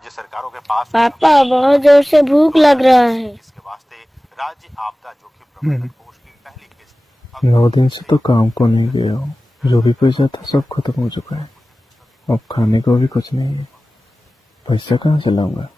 राज्य सरकारों के पास पापा बहुत जोर से भूख लग रहा है। इसके वास्ते राज्य आपदा जोखिम प्रबंधन कोष की पहली किस्त 9 दिन से तो काम को नहीं गया हूँ। जो भी पैसा था सब खत्म हो चुका है। अब खाने को भी कुछ नहीं है। पैसा कहाँ से लाऊंगा?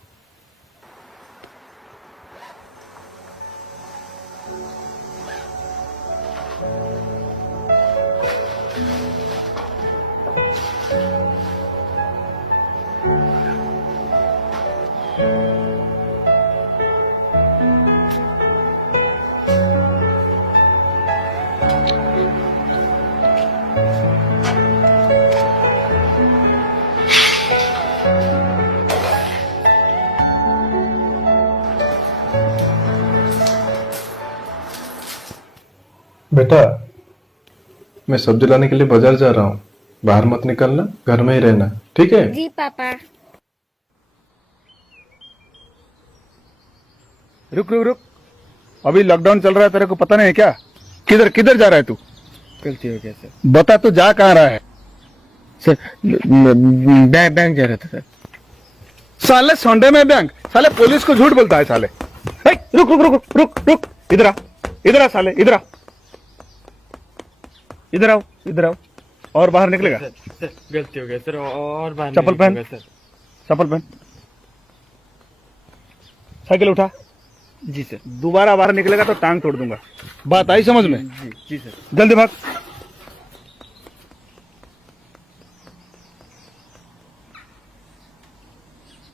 बेटा, मैं सब्जी लाने के लिए बाजार जा रहा हूँ। बाहर मत निकलना, घर में ही रहना, ठीक है? जी पापा। रुक रुक रुक, अभी लॉकडाउन चल रहा है, तेरे को पता नहीं है क्या? किधर किधर जा रहा है तू? गलती हो गया सर। बता, तू जा कहाँ रहा है? सर बैंक जा रहा था सर। साले संडे में बैंक? साले पुलिस को झूठ बोलता है साले। हे, रुक रुक रुक रुक रुक, इधर आ साले, इधर आ, इधर आओ, इधर आओ। और बाहर निकलेगा? सर गलती हो गया सर, और बाहर चप्पल नहीं पहन, निकलूंगा सर। चप्पल पहन, साइकिल उठा। जी सर। दोबारा बाहर निकलेगा तो टांग तोड़ दूंगा। बात आई समझ में? जी जी सर। जल्दी भाग।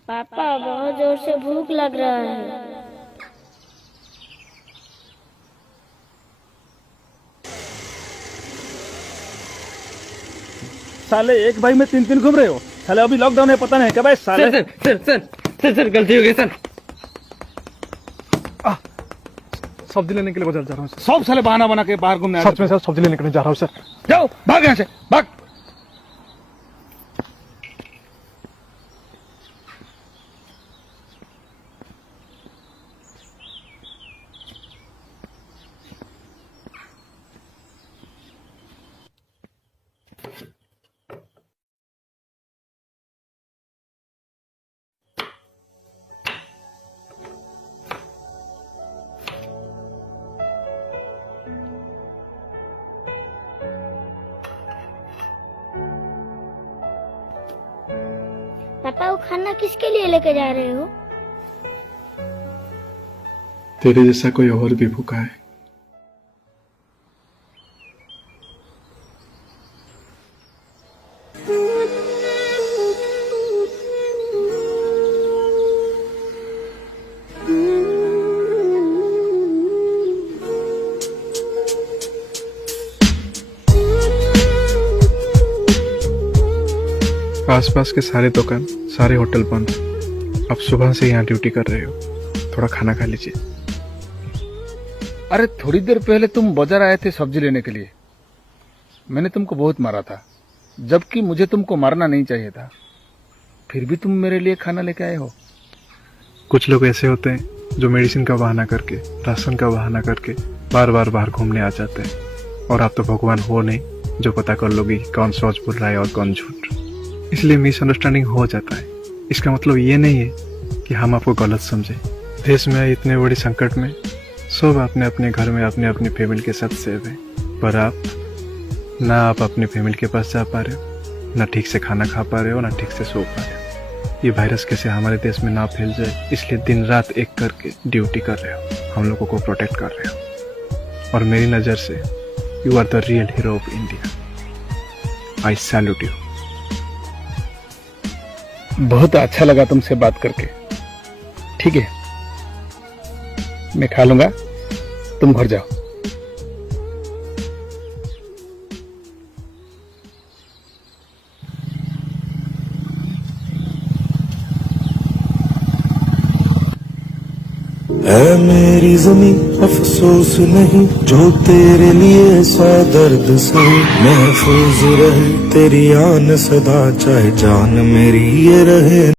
पापा बहुत जोर से भूख लग रहा है। साले एक भाई में 3 घूम रहे हो। साले अभी लॉकडाउन है, पता नहीं क्या भाई साले। Sir sir sir sir sir गलती हो गई सर। सब्जी लेने के लिए बाजार जा रहा हूँ। सब साले बहाना बना के बाहर घूमने। सच में सर, सब्जी लेने के लिए जा रहा हूँ सर। जाओ, भाग यहाँ से, भाग। पापा वो खाना किसके लिए लेके जा रहे हो? तेरे जैसा कोई और भी भूखा है। आसपास के सारे दुकान, सारे होटल बंद। अब सुबह से यहाँ ड्यूटी कर रहे हो, थोड़ा खाना खा लीजिए। अरे थोड़ी देर पहले तुम बाजार आए थे सब्जी लेने के लिए। मैंने तुमको बहुत मारा था, जबकि मुझे तुमको मारना नहीं चाहिए था। फिर भी तुम मेरे लिए खाना लेके आए हो। कुछ लोग ऐसे होते हैं जो मेडिसिन का बहाना करके, राशन का बहाना करके बार बार बाहर घूमने आ जाते हैं। और आप तो भगवान हो नहीं जो पता कर लोगे कौन सच बोल रहा है और कौन झूठ। इसलिए मिसअंडरस्टैंडिंग हो जाता है। इसका मतलब ये नहीं है कि हम आपको गलत समझे। देश में इतने बड़े संकट में सब अपने अपने घर में अपने अपनी फैमिली के साथ सेव है, पर आप अपनी फैमिली के पास जा पा रहे हो, ना ठीक से खाना खा पा रहे हो, ना ठीक से सो पा रहे हो। ये वायरस कैसे हमारे देश में ना फैल जाए, इसलिए दिन रात एक करके ड्यूटी कर रहे हो, हम लोगों को प्रोटेक्ट कर रहे हो। और मेरी नज़र से you are the real hero of India. I salute you. बहुत अच्छा लगा तुमसे बात करके। ठीक है, मैं खा लूंगा, तुम घर जाओ। है मेरी जमी अफसोस नहीं, जो तेरे लिए सौ दर्द सही। महफूज रहे तेरी आन सदा, चाहे जान मेरी ये रहे।